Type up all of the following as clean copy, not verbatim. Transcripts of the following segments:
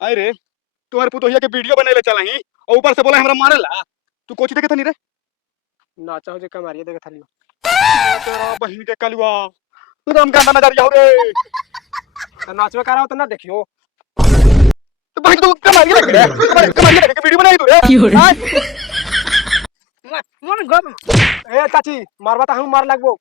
अरे तुम्हारे पुतोहिया के वीडियो बने ले चला ही और ऊपर से बोला हमरा मारे ला। तू कोची देखे था नहीं रे? नाचा हो जे कमारिया देखे थाली तेरा बहन के कलवा तू तो हम गंदा नजरिया हो रे। तो नाचवे करा हो तो ना देखियो। तो भाई तू कमारिया देख रे, कमारिया देख के वीडियो बनाई तू रे। हां मन गम ए चाची मारबा त हम मार लागबो।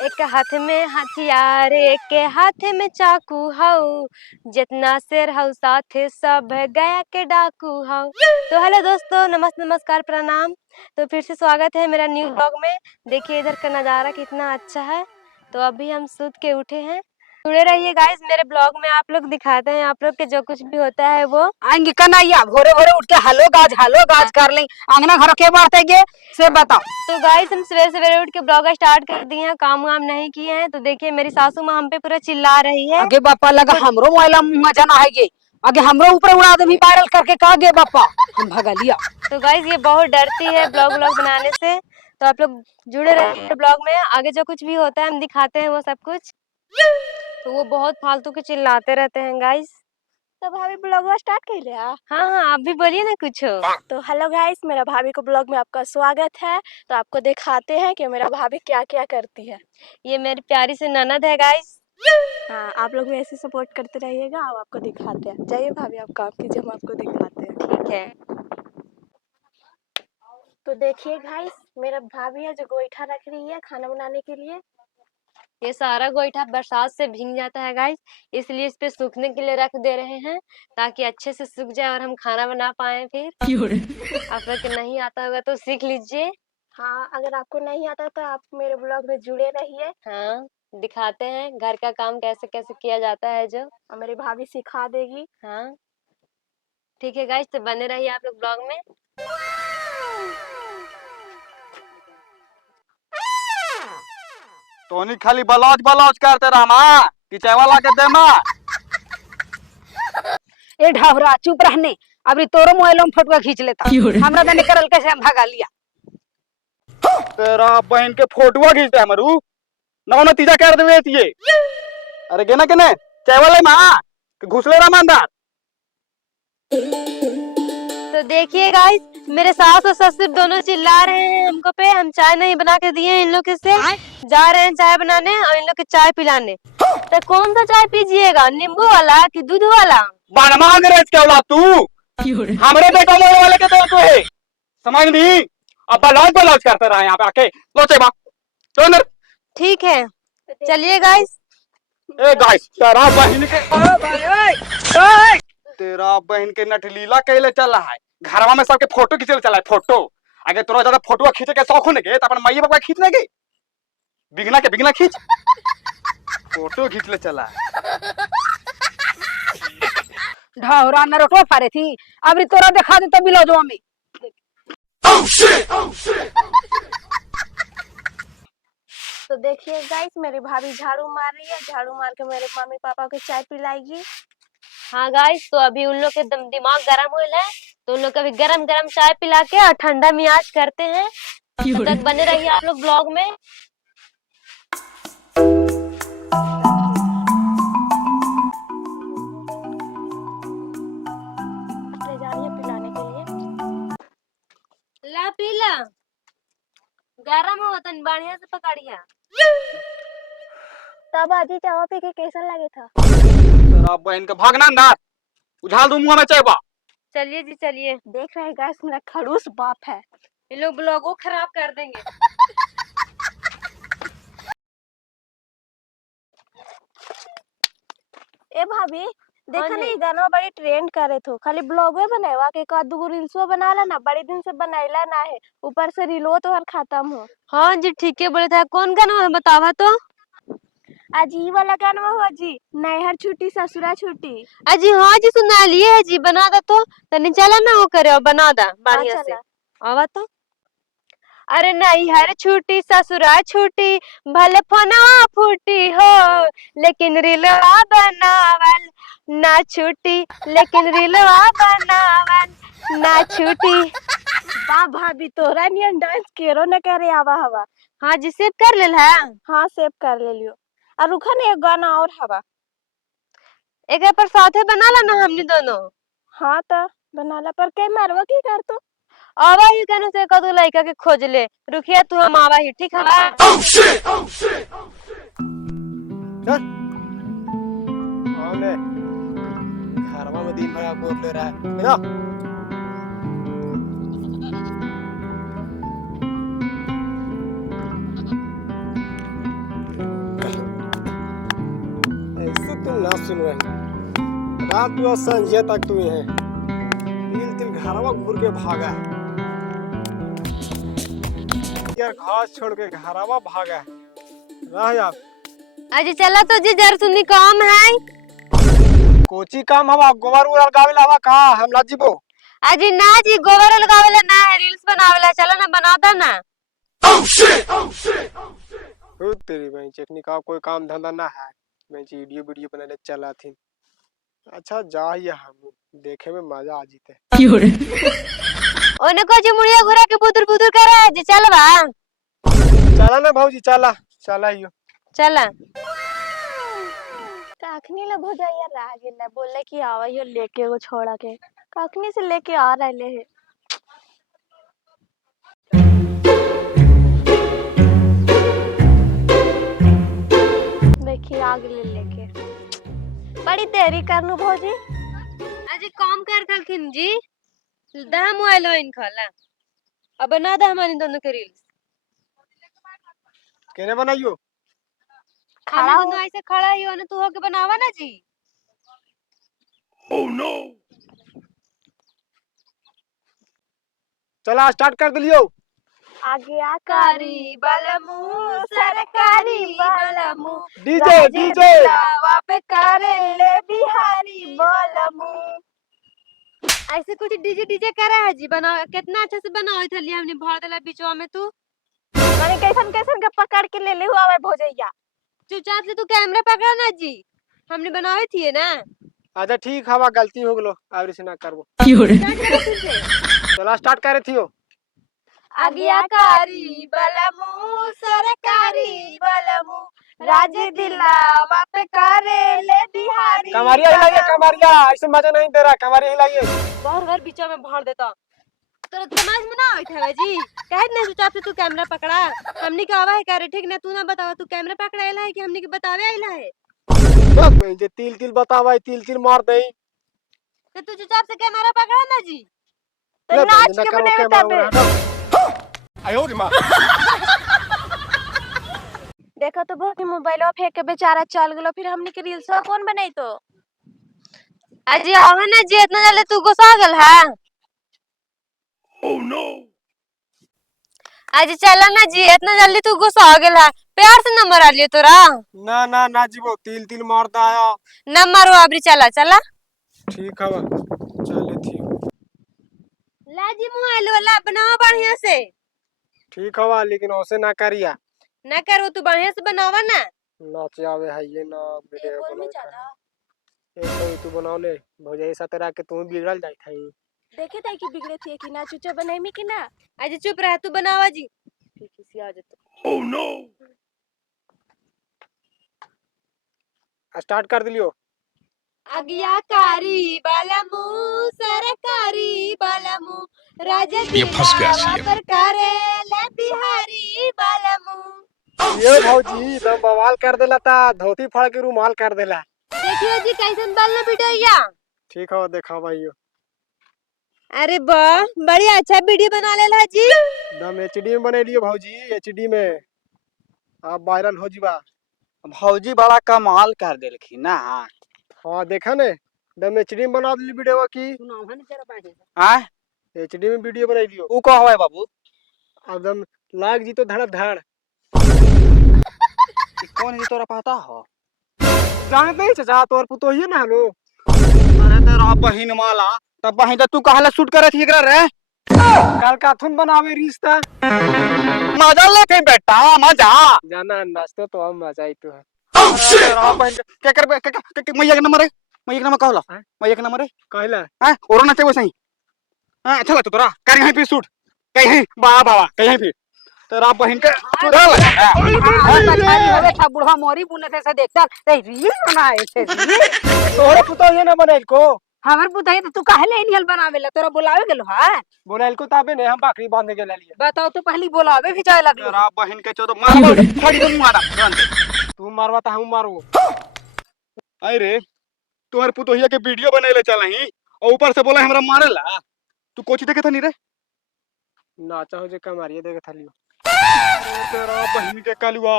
एक हाथ में हथियार एक हाथ में चाकू हऊ, जितना शेर हऊ साथे सब गया के डाकू हऊ। तो हेलो दोस्तों, नमस्कार प्रणाम। तो फिर से स्वागत है मेरा न्यू ब्लॉग में। देखिए इधर का नज़ारा कितना अच्छा है। तो अभी हम सूत के उठे हैं। जुड़े रहिए गाइस मेरे ब्लॉग में, आप लोग दिखाते हैं आप लोग के जो कुछ भी होता है वो आएंगे कन्हैया भोरे भोरे उठ के हलो गाज कर लें। आंगना घर के बाहर गे से बताओ। तो गाइस हम सवेरे सवेरे उठ के ब्लॉग स्टार्ट कर दिए हैं, काम वाम नहीं किए हैं। तो देखिए मेरी सासू माँ हम पे पूरा चिल्ला रही है। आगे बापा लगा हमरो मोबाइल मुँह जना है गे, आगे हमरो ऊपर उड़ा दे भी वायरल करके कहा गे बापा हम भगा लिया। तो गाइस ये बहुत डरती है ब्लॉग बनाने से। तो आप लोग जुड़े रहिए ब्लॉग में, आगे जो कुछ भी होता है हम दिखाते हैं वो सब कुछ। तो वो बहुत फालतू के चिल्लाते रहते हैं गाइस। तो भाभी ब्लॉग स्टार्ट कर लिया। हाँ आप भी बोलिए ना कुछ। तो हेलो गाइस, मेरा भाभी को ब्लॉग में आपका स्वागत है। तो आपको दिखाते हैं कि मेरा भाभी क्या क्या करती है। ये मेरी प्यारी सी ननद है गाइस। हाँ, आप लोग भी ऐसे सपोर्ट करते रहिएगा। अब आपको दिखाते हैं। जाइए भाभी आप काम कीजिए, हम आपको दिखाते हैं। ठीक है। तो देखिए गाइस, मेरा भाभी है जो गोईठा रख रही है खाना बनाने के लिए। ये सारा गोईठा बरसात से भीग जाता है गाइस, इसलिए इस पे सूखने के लिए रख दे रहे हैं ताकि अच्छे से सूख जाए और हम खाना बना पाए। फिर आप लोग को नहीं आता होगा तो सीख लीजिए। हाँ, अगर आपको नहीं आता तो आप मेरे ब्लॉग में जुड़े रहिए। हाँ दिखाते हैं घर का काम कैसे कैसे किया जाता है जो, और मेरी भाभी सिखा देगी। हाँ ठीक है गाइस, तो बने रहिए आप लोग ब्लॉग में। तोनी खाली बलौज करते रह मां कि चाय वाला के दे मां। ए ढावरा चुप रहने, अभी तोरो मोबाइल में फोटो खींच लेता हमरा दने करल कैसे हम भगा लिया। तेरा बहन के फोटोआ खींचते हमरू ना नतीजा कर देवे तिए। अरे गेना केने चाय वाला मां कि घुसले रहा अंदर। तो देखिए गाइस मेरे सास और ससुर दोनों चिल्ला रहे हैं हमको पे, हम चाय नहीं बना के दिए इन लोग से। जा रहे हैं चाय बनाने और इन लोग के चाय पिलाने। तो कौन सा चाय पीजिएगा, नींबू वाला कि दूध वाला? बानमा अंग्रेज के औलाद तू हमरे बेटा मोरे वाले के दे तू है समझ नहीं। अब बलौज करते रहा यहाँ पे आके लोचे बा तो अंदर। ठीक है चलिए गाइस। ए गाइस तेरा बहन के नटलीला कैले चल रहा है। घरवा में सबके फोटो खींचे चला है फोटो। अगर तोरा ज्यादा फोटो खींचे के शौक होने के तो अपन माई बाप खींचने के बिगना खींच फोटो खींच ले चला है। ढावरा न रोटो फारे थी अभी तोरा दिखा दे तो बिलौजवा में। तो देखिए गाइस, मेरी भाभी झाड़ू मार रही है। झाड़ू मार के मेरे मम्मी पापा को चाय पिलाएगी। हाँ गाइस, तो अभी उन लोग के दिमाग गर्म हुए है तो उन लोग को अभी गरम गरम चाय पिला के और ठंडा मियाज करते हैं। तब तक बने रहिए आप लोग ब्लॉग में। ले जा रही है पिलाने के लिए। ला पीला गरम हो तन बढ़िया से पकड़िया। तब आजी चावा पे के कैसा लगे था? तेरा बहन के भागना अंदर उझाल दूं मुंह में चाय बा। चलिए जी चलिए। देख रहे हैं गाइस, मेरा खड़ूस बाप है। ये लोग ब्लॉगो खराब कर देंगे। ए भाभी देखा हाँ नहीं, गाना बड़ी ट्रेंड करे थो। खाली ब्लॉगे बनावा के का दुगो रील्सो बनाला ना, बड़े दिन से बनाइला ना है। ऊपर से रीलो तो हर खत्म हो। हाँ जी ठीक है बोले था। कौन गाना है बतावा तो। अजी वाला गाना हो जी, नैहर छुट्टी ससुरा छुट्टी। अजी हाँ जी सुना लिए है जी, बना दा तो तनी चला ना वो करे और बना दा बढ़िया से। आवा तो। अरे नैहर छुट्टी ससुरा छुट्टी भले फोनवा फूटी हो, लेकिन रीलवा बनावल ना छुट्टी, लेकिन रीलवा बनावल ना छूटी। बा भाभी तोरा नियन डांस केरो न करे आवा हवा। हाँ जी सेव कर लेल है। हाँ सेव कर ले लियो। और रुखा ने एक गाना और हवा। एक पर साथे बना ला ना हमनी दोनों। हाँ तो बनाला पर के मारवा की कर तो। आवा ही कहने से कदू लड़का के खोज ले। रुखिया तू हम आवा ही ठीक है। हमने घरवा में दिन भर बोल ले रहा है ना। ऐसे तुम ना सुन रही रात में संजय तक तू है तिल तिल घरवा घूर के भागा यार घास छोड़ के घरवा भागा रह यार। अजी चला तो जी जर सुनी काम है। कोची काम हवा गोबर उबर गावे लावा का हम ना जीबो। अजी ना जी गोबर लगावेला ना है रील्स बनावेला चला ना बनाता ना। ओ तेरी बहन चटनी का कोई काम धंधा ना है मैं वीडियो वीडियो बनाने चला थी। अच्छा जा ये हम देखे में मजा आ जीते। ओने को जी मुड़िया घुरा के बुदुर बुदुर कर रहा है जी चलवा। चला ना भौजी चला चला यो चला। काखनी ला भोजाइया रह गेल बोले कि आवा यो लेके वो छोड़ा के काखनी से लेके आ रहले है। देखिए आ गेले लेके बड़ी देरी करनु भौजी। अजी काम कर थलखिन जी दा मोबाइल इन खाला अब बना दा हमारी दोनों के रील्स। केने बनाइयो खड़ा दोनों ऐसे खड़ा ही होने तू होके बनावा ना जी। ओह नो चला स्टार्ट कर दिलियो। आगे आकारी बलमू सरकारी बलमू डीजे डीजे लावा पे करे ले बिहारी बलमू। ऐसे कुछ डीजे डीजे करा है जी बनाओ कितना अच्छा से बनाओ थली हमने भर देला बीचवा में तू। माने कैसन कैसन के पकड़ के ले ले हुआ है भौजैया। चुपचाप से तू कैमरा पकड़ा ना जी हमने बनावे थी ना। अच्छा ठीक हवा गलती हो गलो आवरी से ना करबो। चला स्टार्ट करे थियो। आज्ञाकारी बलमू सरकारी बलमू राजे दिलावा पे करे ले बिहारी। कमारिया हिलाइए कमारिया ऐसे मजा नहीं दे रहा कमारिया हिलाइए। बार बार बीचवा में भर देता तो समझ में ना आइत है जी। कहे ना चुपचाप से तू कैमरा पकड़ा हमनी के आवा है करे ठीक ना तू ना बतावा तू कैमरा पकड़ा आइला है कि हमनी के बतावे आइला है। मैं जे तिल तिल बतावा तिल तिल मार दई तो तू चुपचाप से कैमरा पकड़ा ना जी। तो नाच के बने तबे आयो रे मां। देखो तो बहुत मोबाइल फेंक के बेचारा चल गेलो फिर हमनी के रील्स कौन बनाई तो। अजी आवा ना जी इतना जल्दी तू गुस्सा गेल है। ओह नो अजी चला ना जी इतना जल्दी तू गुस्सा गेल है प्यार से नंबर आ लियो तोरा। ना ना ना जीबो तिल तिल मारता आया नंबर अबरी चला चला। ठीक हवा चले थियो। ला जी मोबाइल वाला बनाओ बढ़िया से। ठीक हवा लेकिन ओसे ना करिया ना करो तू बढ़िया से बनावा ना। नाच आवे है ये ना वीडियो बनाओ ए तू बनाओ ले भौजाई साथ रह के तू बिगड़ल जाई थाई। देखे ताई कि बिगड़े थी कि ना चुचा बनाई कि ना। अजी चुप रह तू बनावा जी ठीक किसी आ जतो। ओह नो स्टार्ट कर दिलियो। आज्ञाकारी बलमू सरकारी बलमू राजा ये फंस गया दिलावा पर करे ले बिहारी बलमू। ये भौजी एकदम बवाल कर देला ता धोती फाड़ के रुमाल कर देला। देखियो जी कैसन बाल बिटिया। ठीक है देखा भाइयो। अरे वाह बड़ी अच्छा वीडियो बना लेला जी। एकदम एचडी में बने लियो भौजी एचडी में आप वायरल हो जीवा। भौजी बड़ा कमाल कर देलखिन ना। हां देखा ने एकदम एचडी में बना दिली वीडियो की। आ एचडी में वीडियो बना लियो। ऊ का होय बाबू एकदम लाग जी तो धड़ धड़। कौन है तोरा पता हो। जानत नहीं चाचा तोर पुतो ही ना लो। अरे तेरा बहिन माला तब बहिन तू कहला शूट करे थी एकरा रे। कल काथुन बनावे रिश्ता मजा लेके बेटा मजा जाना नाचते तो हम मजा आई तो है। तेरा बहिन के करबे के मैया के नंबर है मैया के नंबर कहला मैया के नंबर है कहला हां और ना चाहिए सही हाँ अच्छा लगता तोरा कर यहीं पे शूट कहीं वाह वाह कहीं पे तेरा बहन के चुरा लगा बैठा बुढ़वा मोरी बुने थे से देखता ते रील बनाए थे तोहरे पुतो ये ना बनाइल को हमर पुतही तो तू काहे ले इनहल बनावेला तोरा बुलावे गेलो है बोलाइल को ताबे ने हम बकरी बांधे के लिए बताओ तू पहली बुलावे भी जाए लगलो तेरा बहन के चोदो मार खड़ी तो मुंह आदा तुरंत तू मारवा ता हम मारू अरे तोहर पुतोहिया के वीडियो बनेले चलही और ऊपर से बोला हमरा मारेला तू कोची देखे था नी रे नाचा हो जे कमारिए देखे थालियो तेरा बहन के कलुआ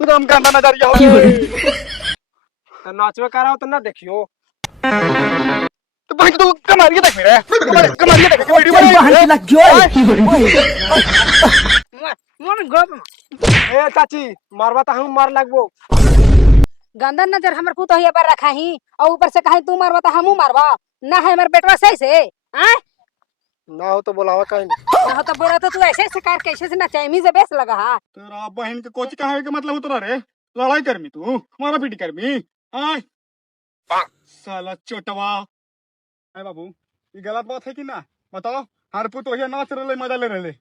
एकदम गंदा नजरिया हो तो नाचवे कराओ तो ना देखियो तो बहन तू कमारिया देख मेरे कमारिया देख के वीडियो मन गप ए चाची मारवा ता हम मार लगबो गंदा नजर हमर पुतहिया पर रखा ही और ऊपर से कहीं तू मारवा तो हमू मारवा ना है हमर बेटवा सही से हैं ना हो तो बोलावा कहीं नहीं ना तो बोला तो तू ऐसे शिकार कैसे से ना चैमी से बेस लगा हा तेरा बहन के कोची कहां के मतलब उतरा रे लड़ाई करमी तू मारा पीटी करमी आय साला चोटवा अरे बाबू ये गलत बात है कि ना बताओ हर पुतोहिया नाच रहे मजा ले रहे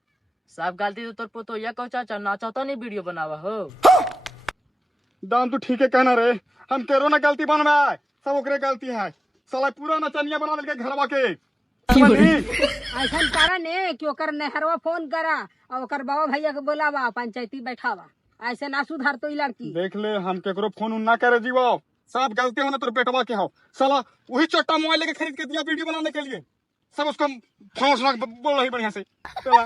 सब गलती तो तोर पोतोया को चाचा नाचा तो नहीं वीडियो बनावा हो दाम तू ठीक है कहना रे हम तेरो ना गलती बनवाए सब ओकरे गलती है साला पूरा नचनिया बना देलके घरवा के ऐसा करा ने कि ओकर नेहरवा फोन करा और ओकर बाबा भैया के बोलावा पंचायती बैठावा ऐसे ना सुधार तो ई लड़की देख ले हम केकरो फोन उन ना करे जीवा सब गलती हो ना तोर बेटवा के हो साला वही छोटा मोबाइल लेके खरीद के दिया वीडियो बनाने के लिए सब उसको फोन सुना बोल रही बढ़िया से चला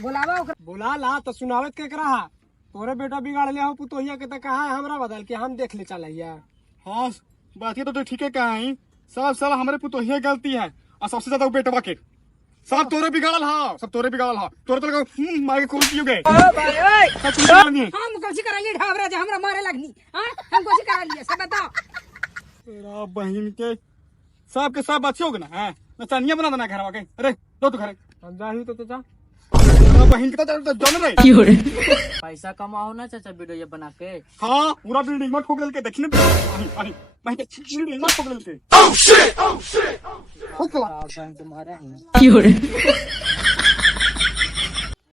बोलावा ओकर बोला ला तो सुनावत के करा तोरे बेटा बिगाड़ ले हो पुतोहिया के त कहा है हमरा बदल के हम देख ले चलैया हाँ बात ये तो ठीक है कहा है सब साला हमारे पुतोहिया गलती है और सबसे ज्यादा वो बेटवा के सब तोरे बिगाड़ल हा सब तोरे बिगाड़ल हा तोरे तो लगा मार के कुर्सी गए हम कोची करा लिए ढाबरा जे हमरा मारे लगनी हां हम कोची करा लिए सब बताओ तेरा बहन के सब के सब बच्चे होगे ना हैं नचनिया बना देना घरवा के अरे दो तो घर हम जाही तो चाचा तेरा बहन के तो जन रही पैसा कमाओ ना चाचा वीडियो बना के हाँ पूरा बिल्डिंग में ठोक के देखने पानी पानी बिल्डिंग में ठोक के ठोकला तुम्हारे